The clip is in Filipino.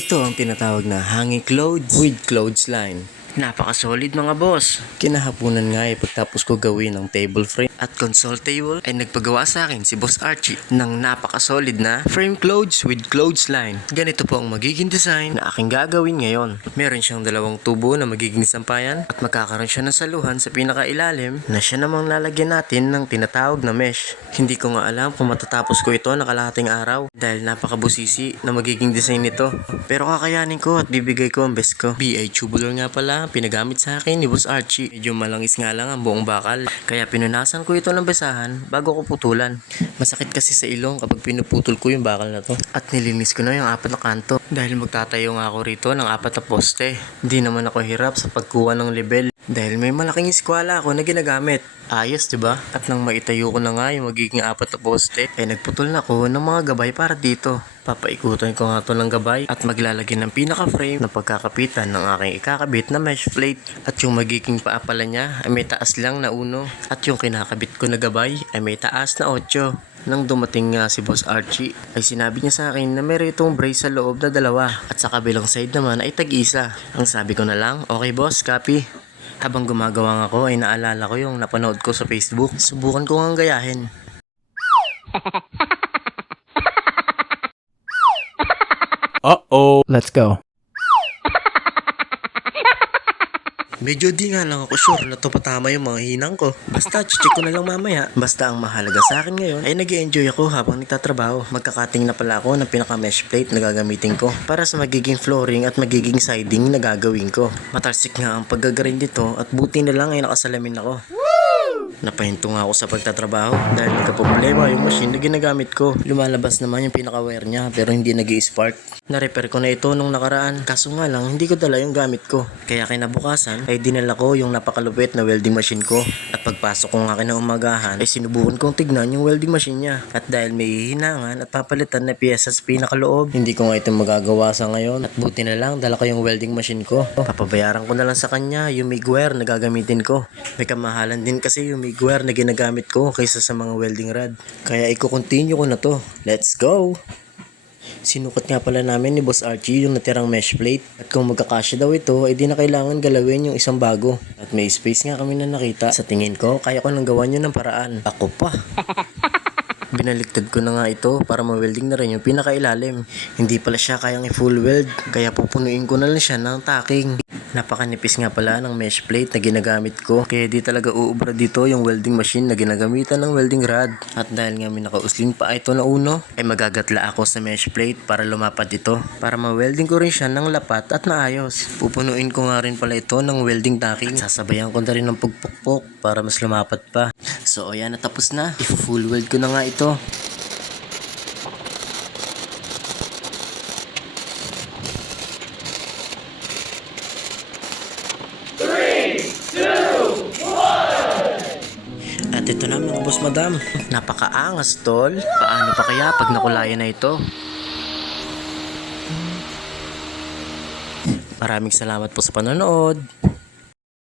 Ito ang tinatawag na hanging clothes with clothesline. Napaka-solid mga boss. Kinahaponan nga pagtapos ko gawin ang table frame at console table ay nagpagawa sa akin si Boss Archie ng napaka-solid na frame clothes with clothesline. Ganito po ang magiging design na aking gagawin ngayon. Meron siyang dalawang tubo na magiging sampayan at magkakaroon siya ng saluhan sa pinakailalim na siya namang lalagyan natin ng tinatawag na mesh. Hindi ko nga alam kung matatapos ko ito na kalahating araw dahil napakabusisi na magiging design nito. Pero kakayanin ko at bibigay ko ang best ko. BA tubular nga pala pinagamit sa akin ni Boss Archie. Medyo malangis nga lang ang buong bakal. Kaya pinunasan ko ito ng besahan bago ko putulan. Masakit kasi sa ilong kapag pinuputol ko yung bakal na to. At nilinis ko na yung apat na kanto. Dahil magtatayo nga ako rito ng apat na poste. Hindi naman ako hirap sa pagkuha ng level. Dahil may malaking eskwala ako na ginagamit. Ayos, diba? At nang maitayo ko na nga yung magiging apat na poste, nagputol na ako ng mga gabay para dito. Papaikutan ko nga to ng gabay at maglalagyan ng pinaka-frame na pagkakapitan ng aking ikakabit na mesh plate. At yung magiging paapala niya ay may taas lang na 1. At yung kinakabit ko na gabay ay may taas na 8. Nang dumating nga si Boss Archie, ay sinabi niya sa akin na meron itong brace sa loob na 2 at sa kabilang side naman ay tag-isa. Ang sabi ko na lang, okay boss, copy. Habang gumagawa ako ay naalala ko yung napanood ko sa Facebook. Subukan ko ngang gayahin. Uh-oh. Let's go. Medyo di nga lang ako sure na to patama yung mga hinang ko. Basta check ko na lang mamaya. Basta ang mahalaga sa akin ngayon ay nag-enjoy ako habang nagtatrabaho. Magkakating na pala ako ng pinaka-mesh plate na gagamitin ko para sa magiging flooring at magiging siding na gagawin ko. Matalsik nga ang paggagarin dito at buti na lang ay nakasalamin ako. Napahinto nga ako sa pagtatrabaho dahil nagka-problema yung machine na ginagamit ko. Lumalabas naman yung pinaka-wire niya pero hindi nag-i-spark. Na-repair ko na ito nung nakaraan kaso nga lang hindi ko dala yung gamit ko. Kaya kinabukasan ay dinala ko yung napakalupit na welding machine ko. At pagpasok ko nga kinaumagahan ay sinubukan kong tignan yung welding machine niya. At dahil may hihinangan at papalitan na piyesa sa pinakaloob, hindi ko nga ito magagawa sa ngayon. At buti na lang dala ko yung welding machine ko. Papabayaran ko na lang sa kanya yung MIG wire na gagamitin ko. May kamahalan din kasi yung MIG wire na ginagamit ko kaysa sa mga welding rod. Kaya i-continue ko na to. Let's go! Sinukat nga pala namin ni Boss Archie yung natirang mesh plate. At kung magkakasya daw ito, ay di na kailangan galawin yung isang bago. At may space nga kami na nakita. Sa tingin ko, kaya ko nang gawan yun ng paraan. Ako pa! Binaliktad ko na nga ito para ma-welding na rin yung pinakailalim. Hindi pala siya kayang i-full weld, kaya pupunuin ko na lang siya ng tacking. Napakanipis nga pala ng mesh plate na ginagamit ko, kaya di talaga uubra dito yung welding machine na ginagamitan ng welding rod. At dahil nga may nakausling pa ito na uno, ay magagatla ako sa mesh plate para lumapad ito. Para ma-welding ko rin siya ng lapat at naayos. Pupunuin ko nga rin pala ito ng welding tacking. At sasabayan ko na rin ng pagpukpok para mas lumapat pa. So ayan, natapos na. I-full weld ko na nga ito. At ito na mga boss madam. Napakaangas tol. Paano pa kaya pag nakulayan na ito? Maraming salamat po sa panonood.